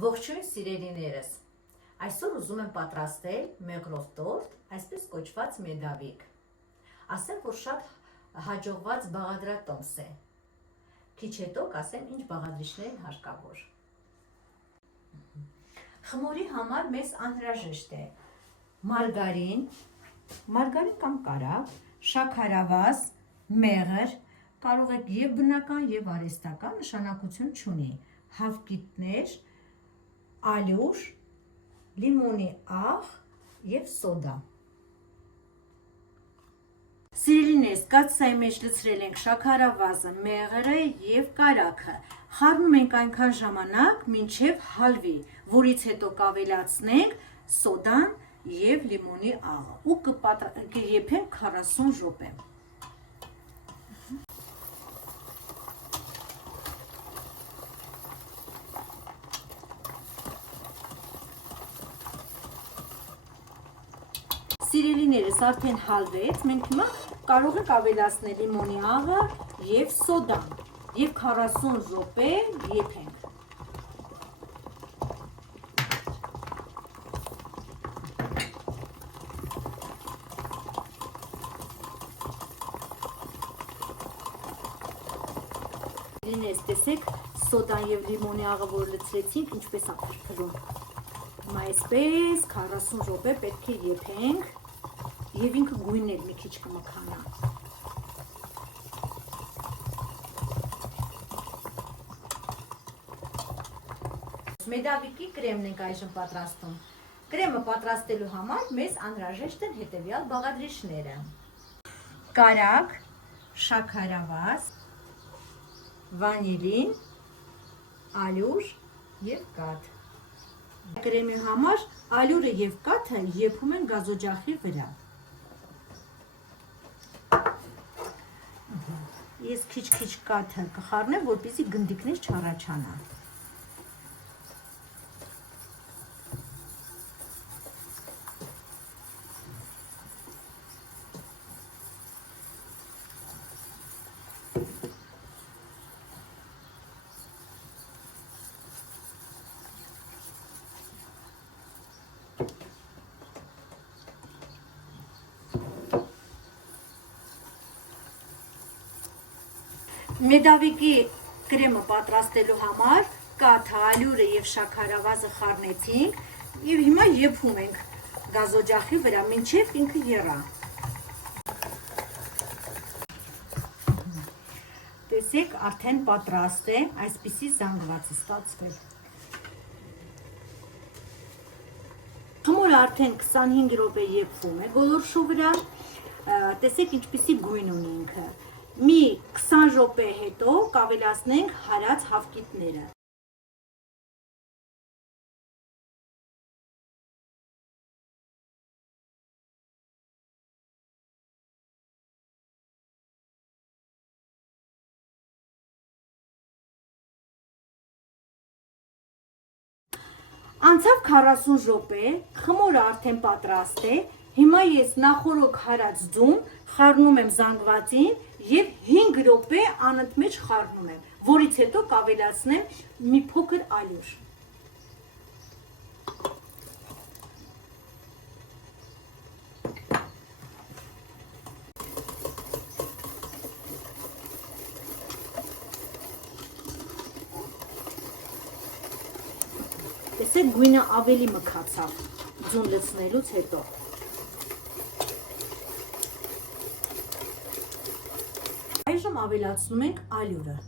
Ողջույն սիրելիներս, այսօր ուզում եմ պատրաստել մեղրով տորտ, այսպես կոչված մեդավիկ։ Ասեմ, որ շատ հաջողված բաղադրատոմս է։ Քիչ հետո կասեմ ինչ բաղադրիչներ են հարկավոր։ Խմորի համար մեզ անհրաժեշտ է մարգարին կամ կարագ, շաքարավազ, մեղր, կարող եք և բնական և արհեստական, նշանակություն չունի, հավկիթներ, ալյուր, լիմոնի աղ և սոդա։ Սիրելիներս, կաթսայի մեջ լցրել ենք շաքարավազը, մեղրը և կարագը։ Խառնում ենք այնքան ժամանակ, մինչև հալվի, որից հետո կավելացնենք սոդան և լիմոնի աղը ու կեփենք 40 րոպե։ Սիրելիներս, արդեն հալվեց, մենք հիմա կարող ենք ավելացնել լիմոնի աղը և սոդան և 40 րոպե եփենք։ Սիրելիներս, տեսեք սոդան և լիմոնի աղը, որ լցրեցինք, ինչպես է փրփրում։ Հիմա այսպես 40 րոպե պետք է եփենք և ինքը գույնն էլ մի քիչ կմքանա։ Մեդավիկի կրեմն ենք այժմ պատրաստում։ Կրեմը պատրաստելու համար մեզ անհրաժեշտ են հետևյալ բաղադրիչները. կարագ, շաքարավազ, վանիլին, ալյուր և կաթ։ Կրեմի համար ալյուրը և կաթը եփում են գազօջախի վրա։ Ես քիչ-քիչ կաթը կխառնեմ, որպեսզի գնդիկներ չառաջանան։ Մեդավիկի կրեմը պատրաստելու համար կաթը, ալյուրը և շաքարավազը խառնեցինք և հիմա եփում ենք գազօջախի վրա, մինչև ինքը եռա։ Տեսեք, արդեն պատրաստ է, այսպիսի զանգված է ստացվել։ Խմորը արդեն 25 րոպե եփվում է գոլորշու վրա, տեսեք ինչպիսի գույն ունի ինքը։ Մի 20 րոպե հետո կավելացնենք հարած հավկիթները։ Անցավ 40 րոպե, խմորը արդեն պատրաստ է։ Հիմա ես նախորոք հարած ձուն խառնում եմ զանգվածին և 5 րոպե անընդմեջ խառնում եմ, որից հետո կավելացնեմ մի փոքր ալյուր։ Տեսեք, գույնը ավելի մքացավ ձուն լցնելուց հետո։ Այժմ ավելացնում ենք ալյուրը։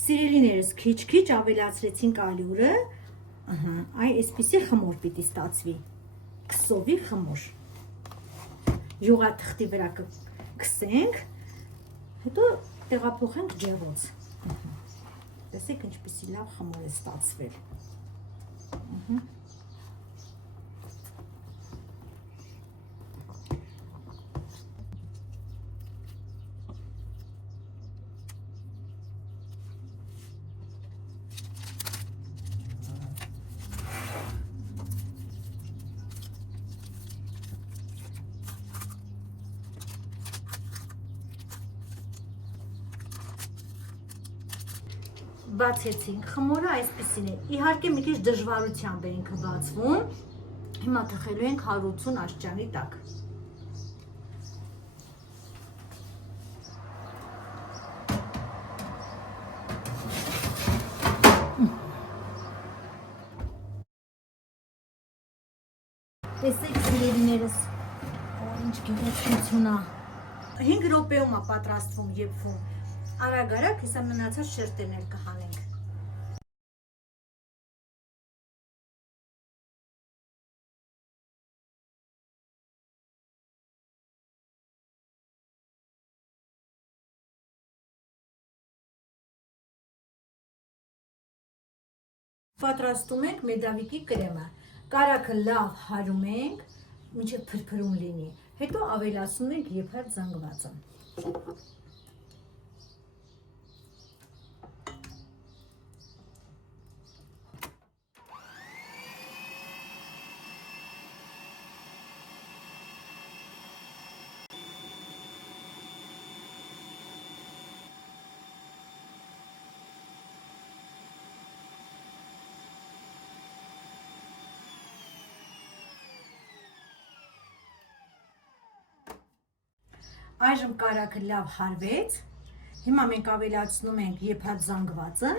Սիրելիներս, քիչ-քիչ ավելացրեցինք ալյուրը, այսպիսի խմոր պիտի ստացվի, քսովի խմոր։ Յուղաթղթի վրա կքսենք, հետո տեղափոխենք ջեռոց։ Տեսեք ինչպիսի լավ խմոր է ստացվել։ բացեցինք խմորը, այսպեսին է։ Իհարկե մի քիչ դժվարությամբ է ինքը բացվում։ Հիմա թխելու ենք 180 աստիճանի տակ։ Տեսեք սիրելիներս, ինչ գեղեցկություն է։ 5 րոպեում է պատրաստվում, եփվում։ Արագ-արագ, հեսա մնացած շերտերն էլ կհանենք։ Պատրաստում ենք մեդավիկի կրեմը։ Կարագը լավ հարում ենք, մինչև փրփրուն լինի։ Հետո ավելացնում ենք եփած զանգվածը։ Այժմ կարագը լավ հարվեց, հիմա մենք ավելացնում ենք եփած զանգվածը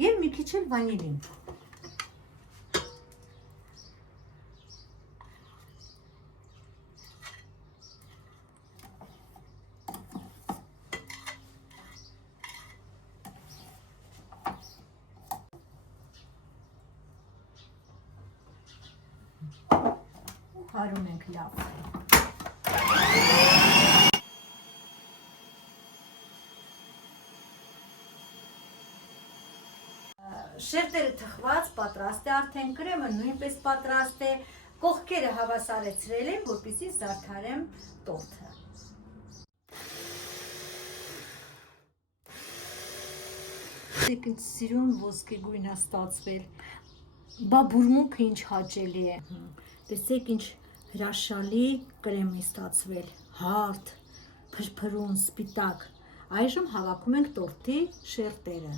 և մի քիչ էլ վանիլին։ Հարում ենք լավ։ Շերտերը թխված, պատրաստ է արդեն, կրեմը նույնպես պատրաստ է, կողքերը հավասարեցրել եմ, որպեսզի զարդարեմ տորթը։ Տեսեք ինչ սիրուն ոսկեգույն է ստացվել, բա բուրմունքը ինչ հաճելի է։ Տեսեք ինչ հրաշալի կրեմ է ստացվել, հարթ, փրփրուն, սպիտակ։ Այժմ հավաքում ենք տորթի շերտերը։